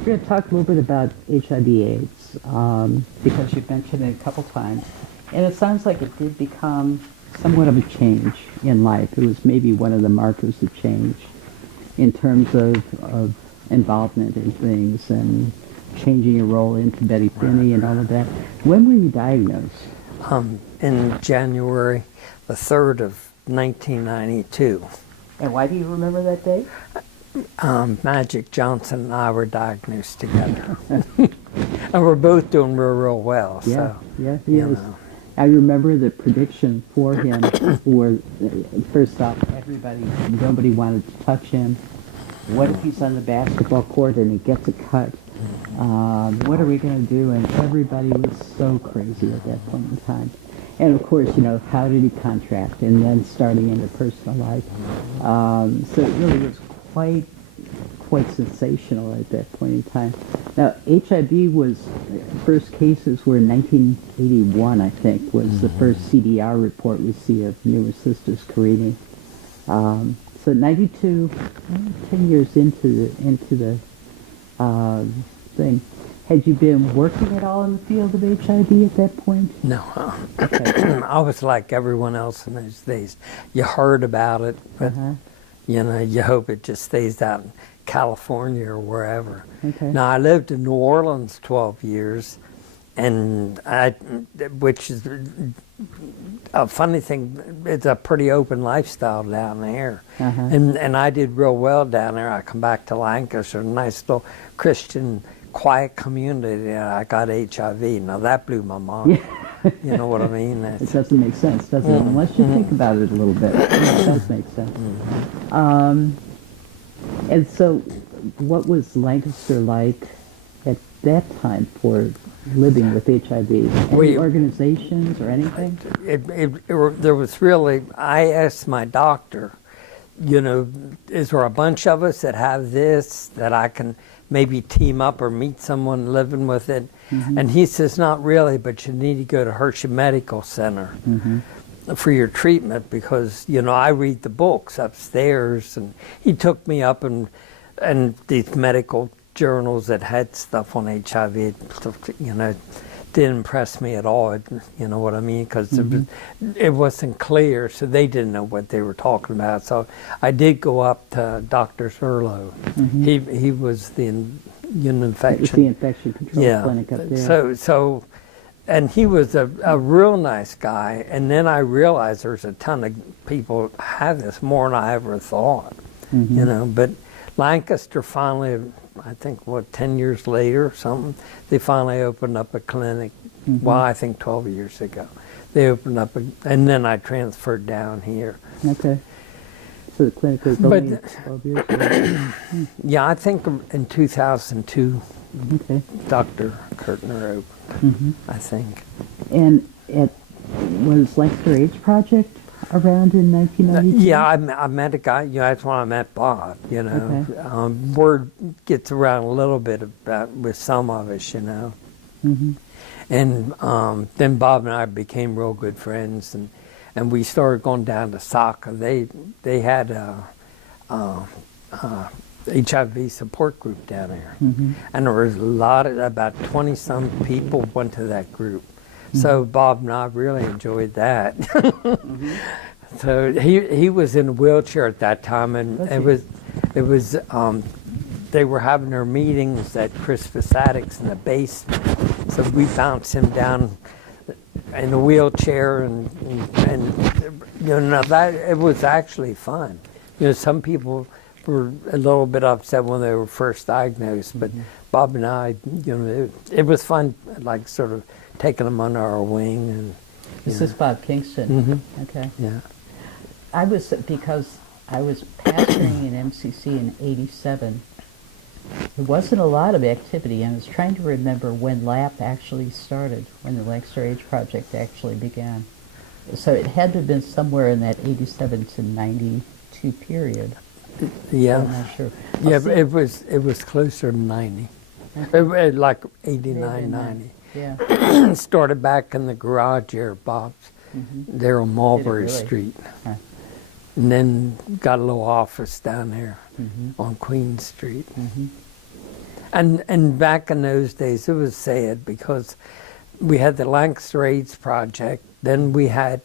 We're going to talk a little bit about HIV/AIDS because you've mentioned it a couple times, and it sounds like it did become somewhat of a change in life. It was maybe one of the markers of change in terms of involvement in things and changing your role into Betty Finney and all of that. When were you diagnosed? In January the 3rd of 1992. And why do you remember that date? Magic Johnson and I were diagnosed together. And we're both doing real well. Yeah, so, yeah, he is. I remember the prediction for him were, first off, nobody wanted to touch him. What if he's on the basketball court and he gets a cut? What are we going to do? And everybody was so crazy at that point in time. And of course, how did he contract? And then starting into personal life. So it really was quite sensational at that point in time. Now, HIV first cases were in 1981, I think, was the first CDR report we see of new and sisters careening. So 92, 10 years into the thing. Had you been working at all in the field of HIV at that point? No. Okay. I was like everyone else in those days. You heard about it, but you hope it just stays out in California or wherever. Okay. Now, I lived in New Orleans 12 years, which is a funny thing. It's a pretty open lifestyle down there. And I did real well down there. I come back to Lancaster, a nice little Christian, quiet community, and I got HIV. Now, that blew my mind. You know what I mean? It doesn't make sense, does it? Unless you think about it a little bit. It does make sense. And so, what was Lancaster like at that time for living with HIV? Any organizations or anything? There was really, I asked my doctor, is there a bunch of us that have this, that I can maybe team up or meet someone living with it? And he says, not really, but you need to go to Hershey Medical Center for your treatment because, I read the books upstairs. And he took me up and these medical journals that had stuff on HIV, didn't impress me at all, you know what I mean? Because it wasn't clear, so they didn't know what they were talking about. So I did go up to Dr. Zerlo. He was the infection control clinic up there. So, and he was a real nice guy. And then I realized there's a ton of people have this, more than I ever thought, But Lancaster finally, I think, 10 years later or something, they finally opened up a clinic. Well, I think 12 years ago. They opened up, and then I transferred down here. Okay. So the clinic was only 12 years ago? Yeah, I think in 2002, Dr. Kurtner opened, I think. And was Lancaster AIDS Project around in 1992? Yeah, I met a guy, that's when I met Bob, Word gets around a little bit about with some of us, And then Bob and I became real good friends, and we started going down to soccer. They had a HIV support group down there. And there was about 20-some people went to that group. So Bob and I really enjoyed that. So he was in a wheelchair at that time, and it was they were having their meetings at Crispus Attucks in the basement. So we bounced him down in a wheelchair, and that it was actually fun. Some people were a little bit upset when they were first diagnosed, but Bob and I, it was fun, like sort of taking them under our wing. And this is Bob Kingston. Okay. Yeah. Because I was pastoring in MCC in '87. There wasn't a lot of activity, and I was trying to remember when LAP actually started, when the Lancaster AIDS Project actually began. So it had to have been somewhere in that '87 to '92 period. Yeah. I'm not sure. It was closer to 90. Okay. Like 89, 90. Yeah. Started back in the garage here at Bob's, there on Mulberry Street. Huh. And then got a little office down there on Queen Street. And back in those days, it was sad because we had the Lancaster AIDS Project, then we had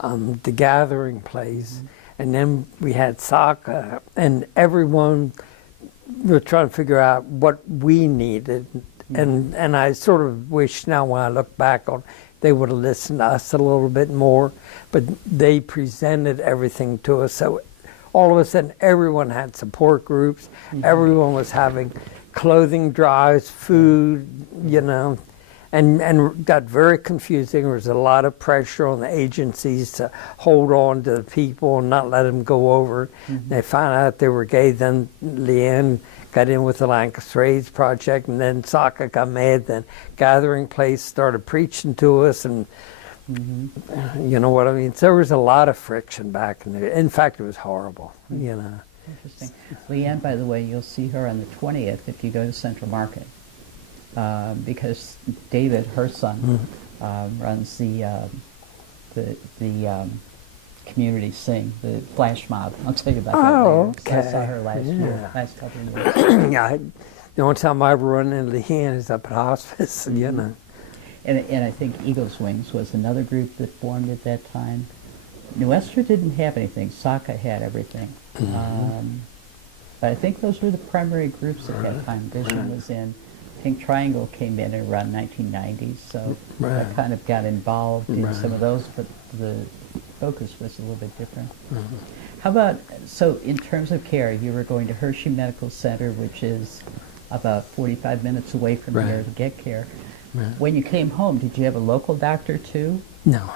the Gathering Place, and then we had soccer, and everyone was trying to figure out what we needed. And I sort of wish now when I look back on, they would have listened to us a little bit more, but they presented everything to us. So all of a sudden, everyone had support groups. Everyone was having clothing drives, food, you know, and got very confusing. There was a lot of pressure on the agencies to hold on to the people and not let them go over. They found out they were gay. Then Leanne got in with the Lancaster AIDS Project, and then Saka got mad. Then Gathering Place started preaching to us, and you know what I mean. So there was a lot of friction back in there. In fact, it was horrible. You know. Interesting. Leanne, by the way, you'll see her on the 20th if you go to Central Market, because David, her son, runs the community sing, the flash mob. I'll tell you about that later. Okay. I saw her last year, last couple of years. Yeah, the only time I ever run into Leanne is up at hospice, you know. And I think Eagle's Wings was another group that formed at that time. New Esther didn't have anything. Saka had everything. But I think those were the primary groups at that time. Vision was in. Pink Triangle came in around 1990, so I kind of got involved in some of those, but the focus was a little bit different. How about, so in terms of care, you were going to Hershey Medical Center, which is about 45 minutes away from here to get care. When you came home, did you have a local doctor too? No.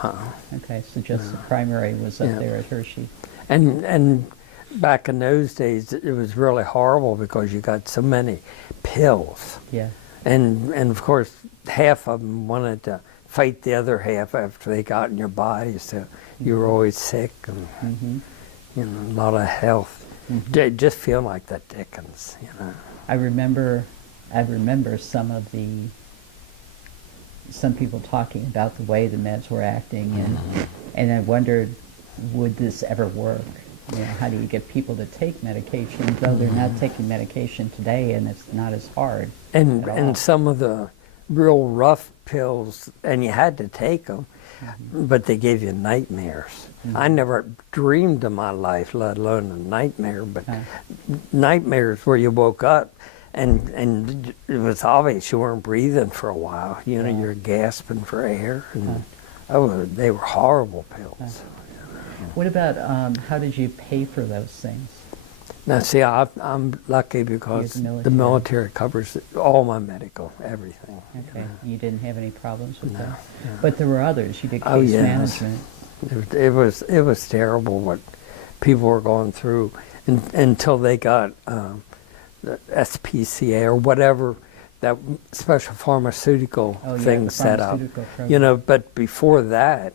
Okay, so just the primary was up there at Hershey. And back in those days, it was really horrible because you got so many pills. Yeah. And of course, half of them wanted to fight the other half after they got in your body, so you were always sick and you know, a lot of health. Just feel like the Dickens, you know. I remember some people talking about the way the meds were acting, and I wondered, would this ever work? You know, how do you get people to take medication, though they're not taking medication today, and it's not as hard. And some of the real rough pills, and you had to take them, but they gave you nightmares. I never dreamed in my life, let alone a nightmare, but nightmares where you woke up and it was obvious you weren't breathing for a while. You know, you're gasping for air, and they were horrible pills. What about, how did you pay for those things? Now, see, I'm lucky because the military covers all my medical, everything. Okay, you didn't have any problems with that? But there were others. You did case management. It was terrible what people were going through until they got the SPCA or whatever, that special pharmaceutical thing set up. You know, but before that,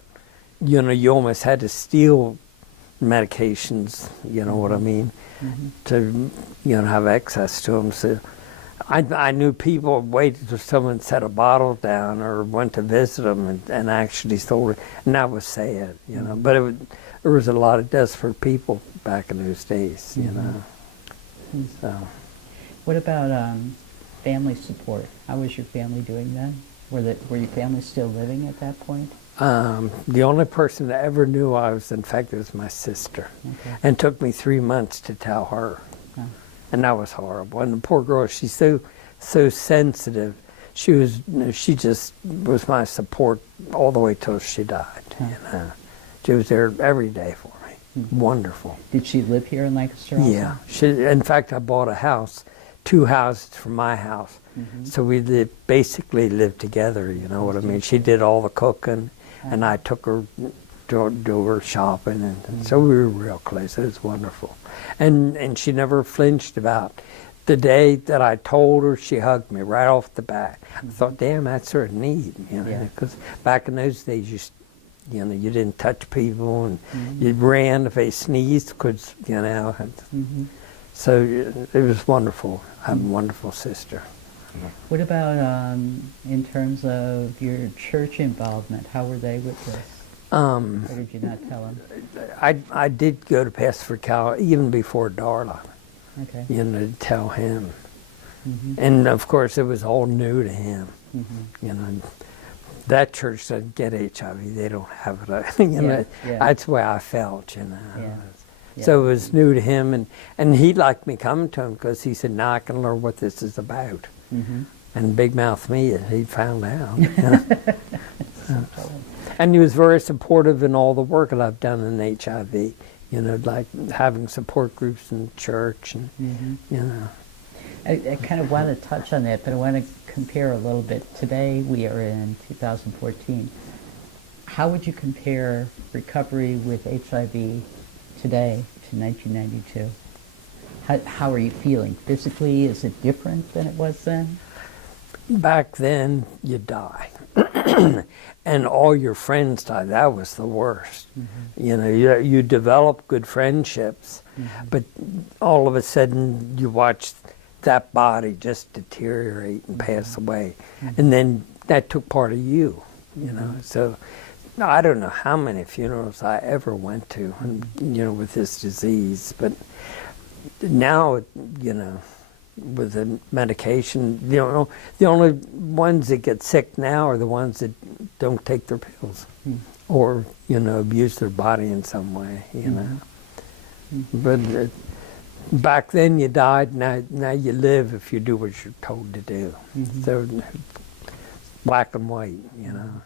you know, you almost had to steal medications, you know what I mean, to, you know, have access to them. So I knew people waited till someone set a bottle down or went to visit them and actually sold it, and that was sad, you know. But there was a lot of desperate people back in those days, you know. So. What about family support? How was your family doing then? Were your family still living at that point? The only person that ever knew I was infected was my sister. And it took me 3 months to tell her. And that was horrible. And the poor girl, she's so sensitive. She just was my support all the way till she died. You know, she was there every day for me. Wonderful. Did she live here in Lancaster also? Yeah. In fact, I bought a house, 2 houses from my house. So we basically lived together, you know what I mean? She did all the cooking, and I took her do her shopping, and so we were real close. It was wonderful. And she never flinched about the day that I told her. She hugged me right off the bat. I thought, damn, that's her need, you know, because back in those days, you know, you didn't touch people, and you ran if they sneezed, because, you know. So it was wonderful. I have a wonderful sister. What about in terms of your church involvement? How were they with this? Or did you not tell them? I did go to Pastor Cal even before Darla. Okay. You know, to tell him. And of course, it was all new to him. You know, that church doesn't get HIV; they don't have it. You know, that's the way I felt. You know, so it was new to him, and he liked me coming to him because he said, "Now I can learn what this is about." And big mouth me, he found out. You know? And he was very supportive in all the work that I've done in HIV. You know, like having support groups in church, and you know. I kind of want to touch on that, but I want to compare a little bit. Today we are in 2014. How would you compare recovery with HIV today to 1992? How are you feeling physically? Is it different than it was then? Back then, you die. And all your friends die. That was the worst. You know, you develop good friendships, but all of a sudden you watch that body just deteriorate and pass away. And then that took part of you, you know. So I don't know how many funerals I ever went to, you know, with this disease. But now, you know, with the medication, you know, the only ones that get sick now are the ones that don't take their pills or, you know, abuse their body in some way, you know. But back then you died, now you live if you do what you're told to do. So black and white, you know.